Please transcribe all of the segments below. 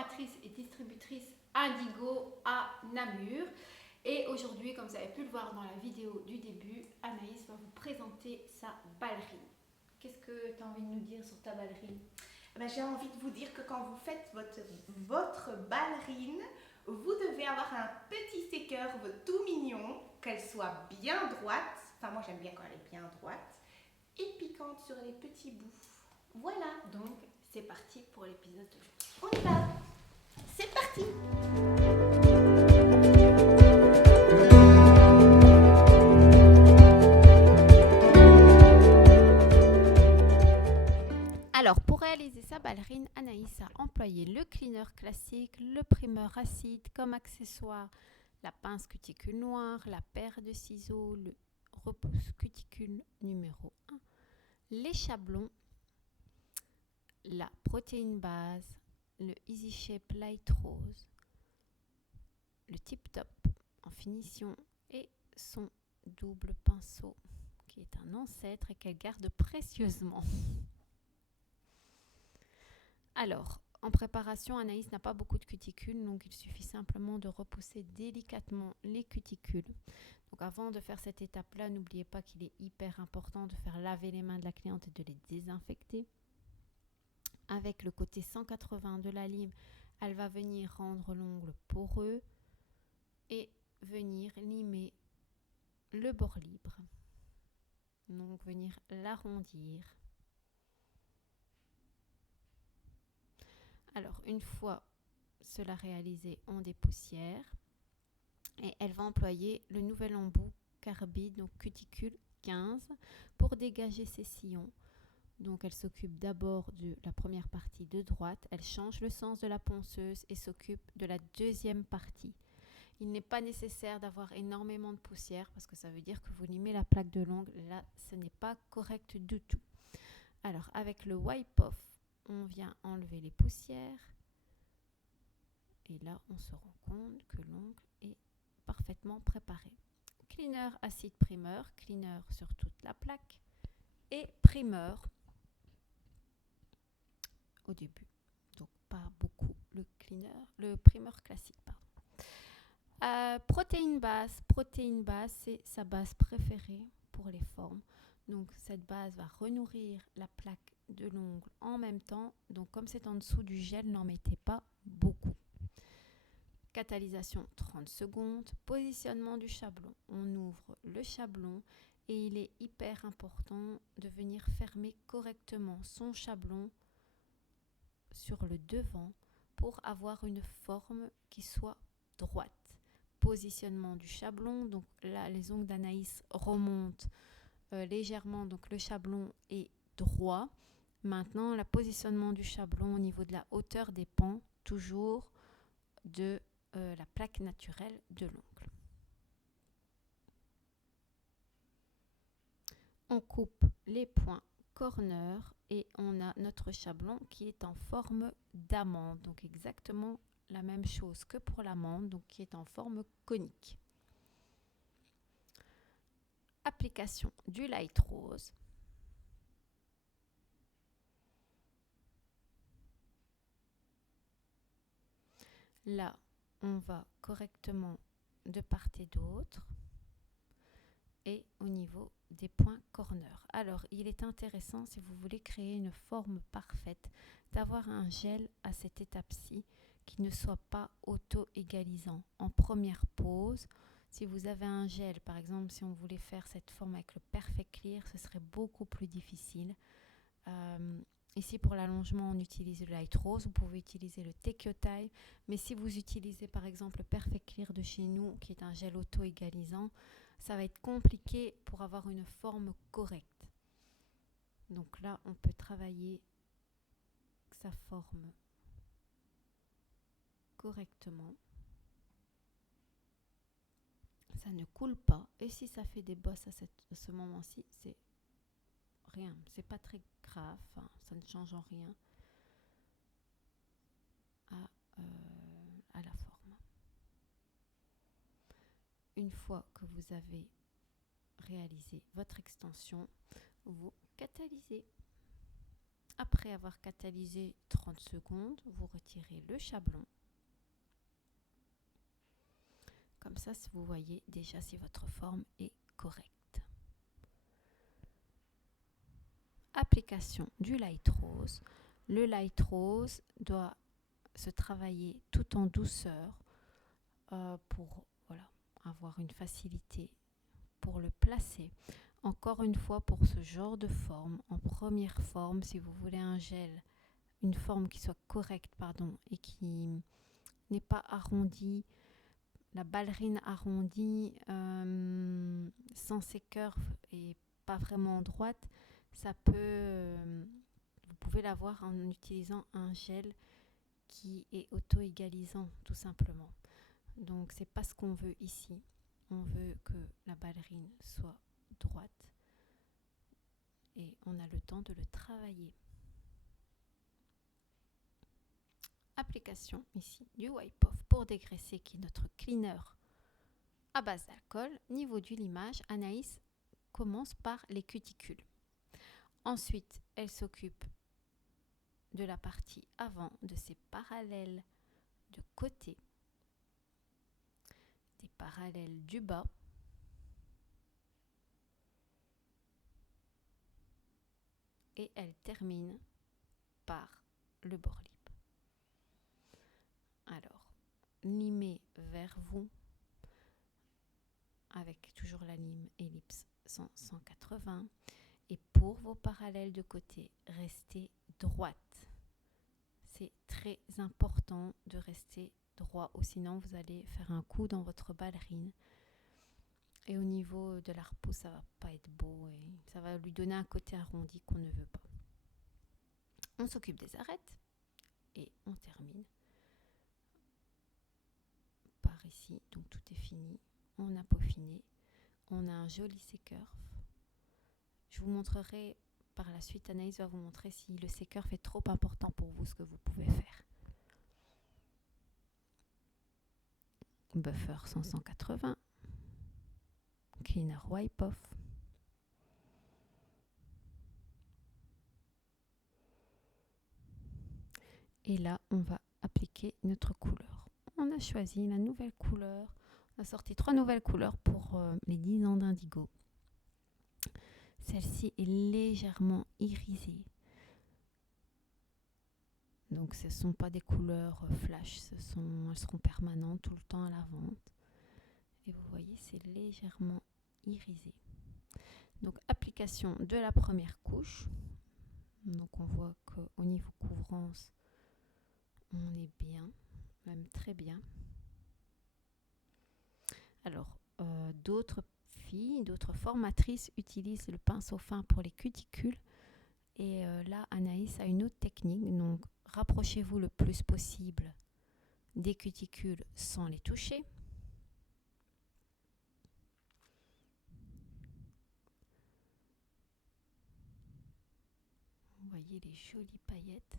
formatrice et distributrice Indigo à Namur. Et aujourd'hui, comme vous avez pu le voir dans la vidéo du début, Anaïs va vous présenter sa ballerine. Qu'est-ce que tu as envie de nous dire sur ta ballerine? J'ai envie de vous dire que quand vous faites votre ballerine, vous devez avoir un petit séqueur tout mignon, qu'elle soit bien droite. Enfin, moi j'aime bien quand elle est bien droite et piquante sur les petits bouts. Voilà. Donc, c'est parti pour l'épisode d'aujourd'hui. On y va. C'est parti. Alors, pour réaliser sa ballerine, Anaïs a employé le cleaner classique, le primeur acide comme accessoire, la pince cuticule noire, la paire de ciseaux, le repousse cuticule numéro 1, les chablons, la protéine base, le Easy Shape Light Rose, le Tip Top en finition et son double pinceau qui est un ancêtre et qu'elle garde précieusement. Alors, en préparation, Anaïs n'a pas beaucoup de cuticules, donc il suffit simplement de repousser délicatement les cuticules. Donc avant de faire cette étape-là, n'oubliez pas qu'il est hyper important de faire laver les mains de la cliente et de les désinfecter. Avec le côté 180 de la lime, elle va venir rendre l'ongle poreux et venir limer le bord libre. Donc venir l'arrondir. Alors une fois cela réalisé, on dépoussière et elle va employer le nouvel embout carbide, donc cuticule 15, pour dégager ses sillons. Donc elle s'occupe d'abord de la première partie de droite, elle change le sens de la ponceuse et s'occupe de la deuxième partie. Il n'est pas nécessaire d'avoir énormément de poussière parce que ça veut dire que vous limez la plaque de l'ongle. Là, ce n'est pas correct du tout. Alors avec le wipe-off, on vient enlever les poussières. Et là, on se rend compte que l'ongle est parfaitement préparé. Cleaner acide primeur, cleaner sur toute la plaque et primeur au début. Donc pas beaucoup le primeur classique. Protéine base, c'est sa base préférée pour les formes. Donc cette base va renourrir la plaque de l'ongle en même temps. Donc comme c'est en dessous du gel, n'en mettez pas beaucoup. Catalysation 30 secondes. Positionnement du chablon. On ouvre le chablon et il est hyper important de venir fermer correctement son chablon sur le devant pour avoir une forme qui soit droite. Positionnement du chablon, donc là les ongles d'Anaïs remontent légèrement, donc le chablon est droit. Maintenant, le positionnement du chablon au niveau de la hauteur des pans, toujours de la plaque naturelle de l'ongle. On coupe les points corner et on a notre chablon qui est en forme d'amande, donc exactement la même chose que pour l'amande, donc qui est en forme conique. Application du light rose. Là, on va correctement de part et d'autre et au niveau des points corner. Alors, il est intéressant, si vous voulez créer une forme parfaite, d'avoir un gel à cette étape-ci qui ne soit pas auto-égalisant. En première pose, si vous avez un gel, par exemple, si on voulait faire cette forme avec le Perfect Clear, ce serait beaucoup plus difficile. Ici, pour l'allongement, on utilise le Light Rose. Vous pouvez utiliser le Take Your Time. Mais si vous utilisez, par exemple, le Perfect Clear de chez nous, qui est un gel auto-égalisant, ça va être compliqué pour avoir une forme correcte. Donc là, on peut travailler sa forme correctement. Ça ne coule pas. Et si ça fait des bosses à ce moment-ci, c'est rien. C'est pas très grave. Enfin, ça ne change en rien à la forme. Une fois que vous avez réalisé votre extension, vous catalysez. Après avoir catalysé 30 secondes, vous retirez le chablon. Comme ça, vous voyez déjà si votre forme est correcte. Application du light rose. Le light rose doit se travailler tout en douceur pour avoir une facilité pour le placer. Encore une fois, pour ce genre de forme, en première forme, si vous voulez un gel, une forme qui soit correcte, et qui n'est pas arrondie, la ballerine arrondie, sans ses curves et pas vraiment droite, ça peut, vous pouvez l'avoir en utilisant un gel qui est auto-égalisant, tout simplement. Donc, c'est pas ce qu'on veut ici. On veut que la ballerine soit droite et on a le temps de le travailler. Application ici du Wipe Off pour dégraisser, qui est notre cleaner à base d'alcool. Niveau du limage, Anaïs commence par les cuticules. Ensuite, elle s'occupe de la partie avant, de ses parallèles de côté, des parallèles du bas, et elle termine par le bord lip. Alors, limez vers vous avec toujours la lime ellipse 180, et pour vos parallèles de côté, restez droite. C'est très important de rester droit, ou sinon vous allez faire un coup dans votre ballerine. Et au niveau de la repousse, ça va pas être beau et ça va lui donner un côté arrondi qu'on ne veut pas. On s'occupe des arêtes et on termine par ici. Donc tout est fini. On a peaufiné. On a un joli sécurf. Je vous montrerai par la suite, Anaïs va vous montrer si le sécurf est trop important pour vous, ce que vous pouvez faire. Buffer 180. Cleaner Wipe Off. Et là, on va appliquer notre couleur. On a choisi la nouvelle couleur. On a sorti 3 nouvelles couleurs pour les 10 ans d'Indigo. Celle-ci est légèrement irisée. Donc ce ne sont pas des couleurs flash, elles seront permanentes tout le temps à la vente. Et vous voyez, c'est légèrement irisé. Donc application de la première couche. Donc on voit qu'au niveau couvrance, on est bien, même très bien. Alors, d'autres filles, d'autres formatrices utilisent le pinceau fin pour les cuticules. Et là, Anaïs a une autre technique. Donc, rapprochez-vous le plus possible des cuticules sans les toucher. Vous voyez les jolies paillettes.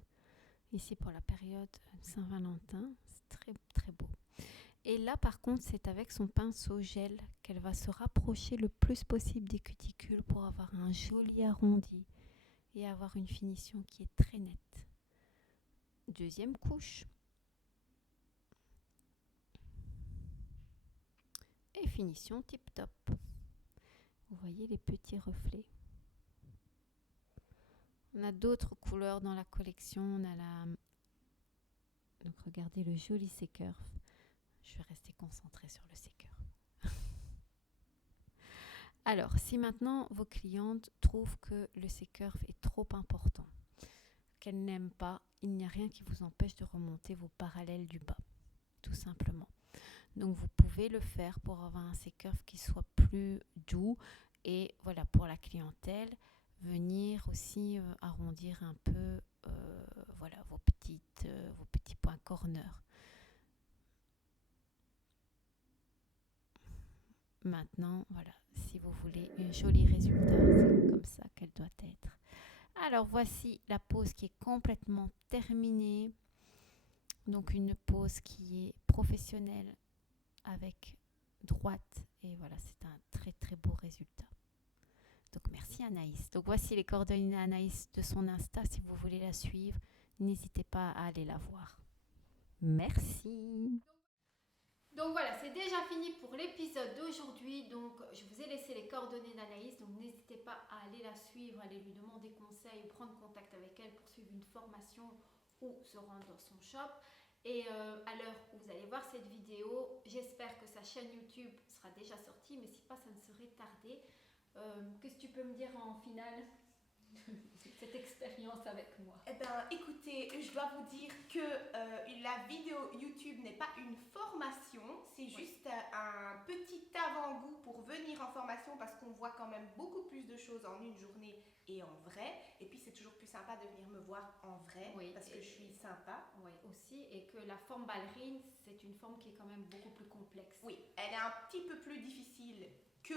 Ici, pour la période Saint-Valentin, c'est très, très beau. Et là, par contre, c'est avec son pinceau gel qu'elle va se rapprocher le plus possible des cuticules pour avoir un joli arrondi et avoir une finition qui est très nette. Deuxième couche. Et finition tip top. Vous voyez les petits reflets. On a d'autres couleurs dans la collection. On a donc regardez le joli sécurf. Je vais rester concentrée sur le sécurf. Alors, si maintenant vos clientes trouvent que le sécurf est trop important, qu'elles n'aiment pas, il n'y a rien qui vous empêche de remonter vos parallèles du bas, tout simplement. Donc vous pouvez le faire pour avoir un sécurf qui soit plus doux et voilà, pour la clientèle, venir aussi arrondir un peu vos petits points corner. Maintenant, voilà, si vous voulez un joli résultat, c'est comme ça qu'elle doit être. Alors voici la pose qui est complètement terminée. Donc une pose qui est professionnelle avec droite. Et voilà, c'est un très très beau résultat. Donc merci Anaïs. Donc voici les coordonnées d'Anaïs de son Insta si vous voulez la suivre. N'hésitez pas à aller la voir. Merci. Donc voilà, c'est déjà fini pour l'épisode d'aujourd'hui. Donc je vous ai laissé les coordonnées d'Anaïs. Donc n'hésitez pas à aller la suivre, aller lui demander conseil, prendre contact avec elle pour suivre une formation ou se rendre dans son shop. Et à l'heure où vous allez voir cette vidéo, j'espère que sa chaîne YouTube sera déjà sortie, mais si pas, ça ne serait tardé. Qu'est-ce que tu peux me dire en finale de cette expérience avec moi? Eh bien, écoutez, je dois vous dire que la vidéo YouTube n'est pas une formation, c'est juste un petit avant-goût pour venir en formation parce qu'on voit quand même beaucoup plus de choses en une journée et en vrai. Et puis, c'est toujours plus sympa de venir me voir en vrai parce que je suis sympa. Oui, aussi, et que la forme ballerine, c'est une forme qui est quand même beaucoup plus complexe. Oui, elle est un petit peu plus difficile que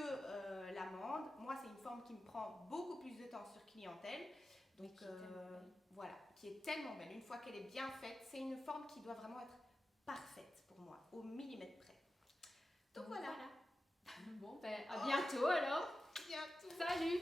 l'amande. Moi, c'est une forme qui me prend beaucoup plus de temps sur clientèle. Donc voilà, qui est tellement belle. Une fois qu'elle est bien faite, c'est une forme qui doit vraiment être parfaite pour moi, au millimètre près. Donc voilà. Bon, ben à bientôt alors. Bientôt. Salut.